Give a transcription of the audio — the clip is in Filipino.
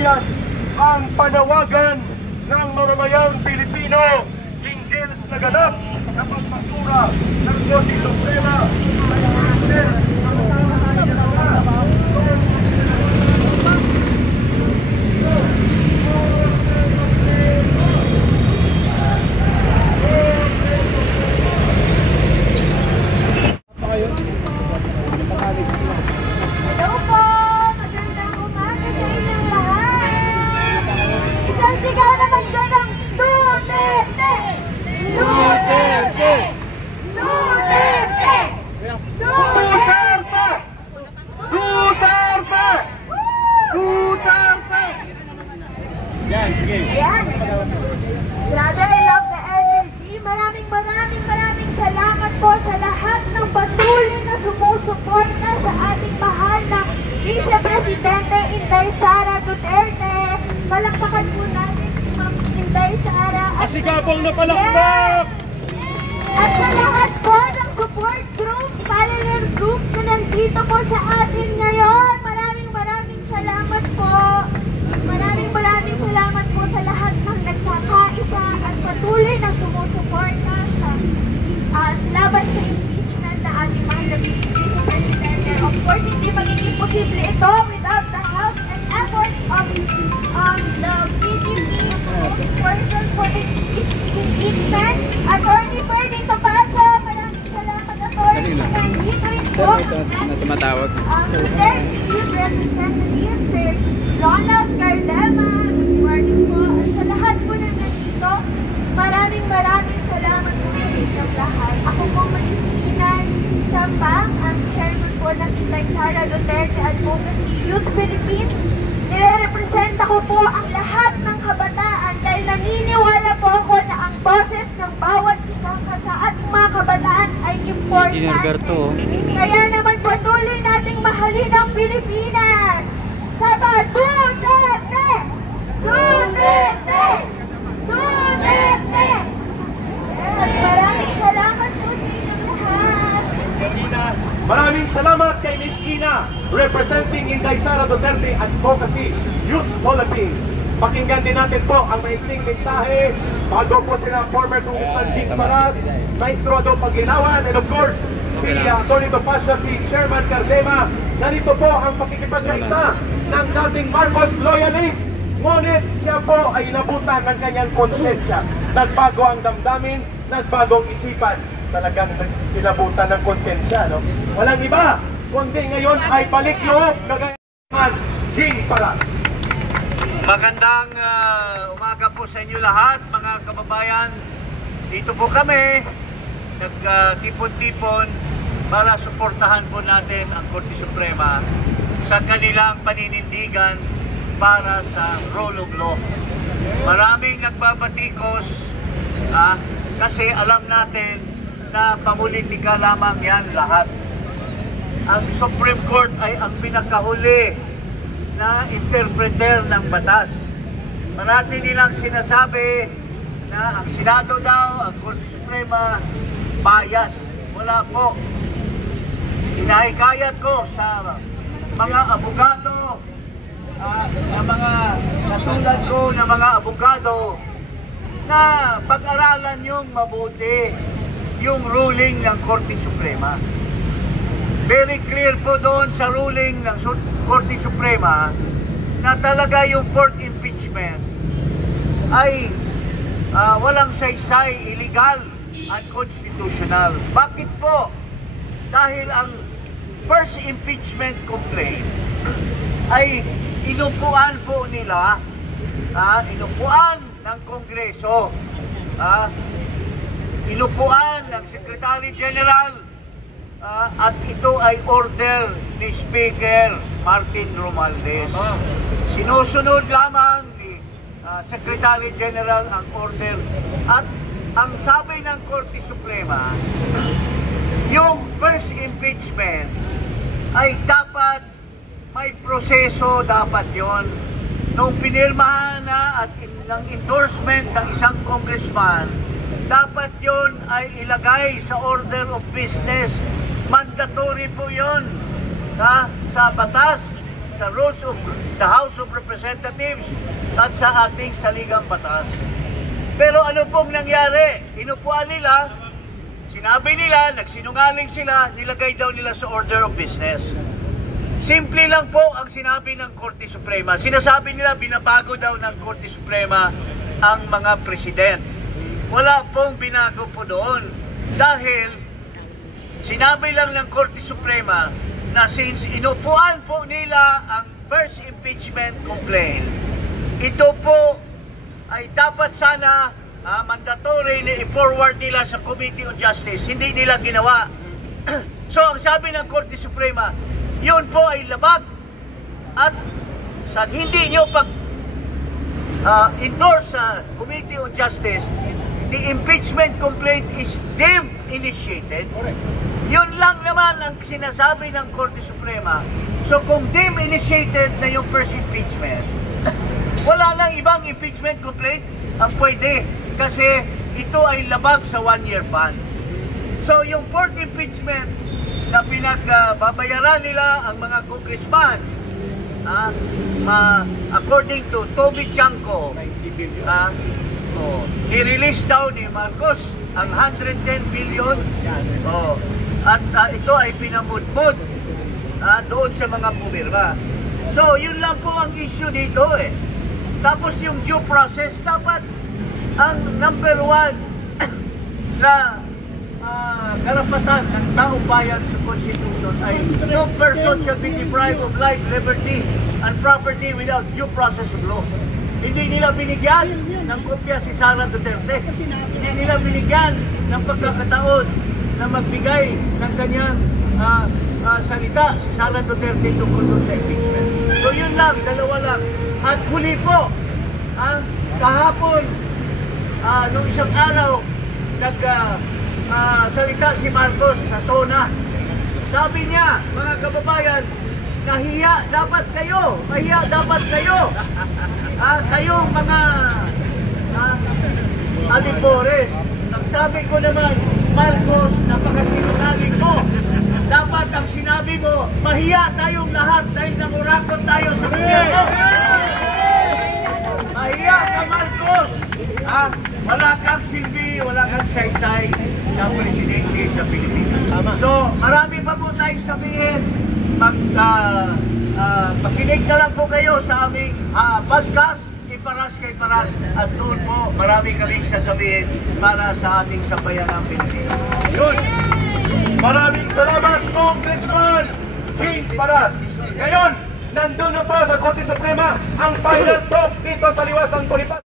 kababayan, ang panawagan ng mamamayang Pilipino hinggil sa naganap na pagmasura ng Korte Suprema Grabe, I love the energy. Maraming salamat po sa lahat ng patuloy na sumusuporta sa ating mahal na Vice Presidente Inday Sara Duterte. Palakpakan po natin si Ma'am Inday Sara. Asigabong na palakpak! At sa lahat po ng support groups, parallel groups na nandito po sa atin ngayon. Maraming salamat po. Maraming salamat po sa lahat ng nagkakaisa at patuloy na sumusuporta sa laban sa impeachment na ating mahal na Vice Presidente. Of course, hindi magiging posible ito without the help and efforts of the PDP spokesperson for the impeachment, Attorney Ferdinand Topacio. Maraming salamat, Attorney. Nandito rin po tumatawag. Chief Representative Sir Ronald Cardema. Good morning po. At sa lahat po na nandito, maraming salamat po sa inyong lahat. Ako po Magisinan Sambang, ang chairman po ng Inday Sara Duterte Advocacy Youth Philippines. Nire-representa ko po ang lahat ng kabataan dahil naniniwala po ako na ang boses ng bawat isang sa ating mga kabataan ay importante. Kaya naman patuloy nating mahalin ang Pilipinas. Sabat! Duterte! Duterte! Duterte! Maraming salamat po sa inyong lahat. Maraming salamat kay Miss Ina, representing Inday Sara Duterte Advocacy Youth Philippines. Pakinggan din natin po ang maiksing mensahe bago po sila former Congressman Jing Paras, Maestro Ado Paginawan, and of course, si Tony Topacio, si Chairman Cardema. Narito po ang pakikipagkaisa ng dating Marcos loyalist. Ngunit siya po ay inabutan ng kanyang konsensya. Nagbago ang damdamin, nagbagong isipan. Talagang inabutan ng konsensya, no? Walang iba, kundi ngayon ay balik yung kagayaman, Jing Paras. Magandang umaga po sa inyo lahat, mga kababayan. Dito po kami, nagtipon-tipon para suportahan po natin ang Korte Suprema sa kanilang paninindigan para sa rule of law. Maraming nagbabatikos kasi alam natin na pamulitika lamang yan lahat. Ang Supreme Court ay ang pinakahuli na interpreter ng batas. Marami nilang sinasabi na ang Senado daw, ang Korte Suprema, bias. Wala po. Hinahikayat ko sa mga abogado, na mga katulad ko na mga abogado, na pag-aralan yung mabuti yung ruling ng Korte Suprema. Very clear po doon sa ruling ng Korte Suprema na talaga yung fourth impeachment ay walang saysay, illegal, unconstitutional. Bakit po? Dahil ang first impeachment complaint ay inupuan po nila, inupuan ng Kongreso, inupuan ng Secretary General, at ito ay order ni Speaker Martin Romualdez. Sinusunod lamang ni Secretary General ang order, at ang sabi ng Korte Suprema, yung first impeachment ay dapat may proseso, dapat yon. Nung pinirmahan na at ng endorsement ng isang congressman, dapat yon ay ilagay sa order of business. Mandatory po yon sa batas, sa rules of the House of Representatives at sa ating saligang batas. Pero ano pong nangyari? Inupuan nila, sinabi nila, nagsinungaling sila, nilagay daw nila sa order of business. Simple lang po ang sinabi ng Korte Suprema. Sinasabi nila, binabago daw ng Korte Suprema ang mga president. Wala pong binago po doon. Dahil, sinabi lang ng Korte Suprema na since inupuan po nila ang first impeachment complaint, ito po ay dapat sana mandatory na i-forward nila sa Committee on Justice. Hindi nila ginawa. So, ang sabi ng Korte Suprema, yun po ay labag. At sa hindi nyo endorse sa Committee on Justice, the impeachment complaint is deemed initiated. Yun lang naman ang sinasabi ng Korte Suprema. So kung deemed initiated na yung first impeachment, wala lang ibang impeachment complaint ang pwede kasi ito ay labag sa 1-year ban. So yung fourth impeachment na pinagbabayaran nila ang mga congressman, according to Toby Chanko, i-release daw ni Marcos ang 110 billion at ito ay pinamudmud doon sa mga pumirma. So yun lang po ang issue dito eh. Tapos yung due process, dapat ang number 1 na karapatan ng taong bayan sa Constitution ay no person shall be deprived of life, liberty, and property without due process of law. Hindi nila binigyan ng kopya si Sara Duterte. Hindi nila binigyan ng pagkakataon na magbigay ng kanyang salita si Sara Duterte tungkol doon sa impeachment. So yun lang, dalawa lang. At huli po, kahapon, nung isang araw, salita si Marcos sa SONA. Sabi niya, mga kababayan, nahiya dapat kayo, mahiya dapat kayo. Kayong mga alipores. Ang sabi ko naman, Marcos, napakasinungaling mo. Dapat ang sinabi mo, mahiya tayong lahat dahil nangurakot tayo sa gobyerno. Mahiya ka, Marcos. Wala kang silbi, wala kang saysay na presidente sa Pilipinas. So, marami pa po tayong sabihin. Pakinig na lang po kayo sa aming podcast, Iparas kay Paras, at doon po marami kaming sasabihin para sa ating sambayan ng Pilipinas. Yun. Maraming salamat, Congressman Jing Paras. Ngayon, nandun na po sa Korte Suprema ang final talk dito sa Liwasang Bonifacio.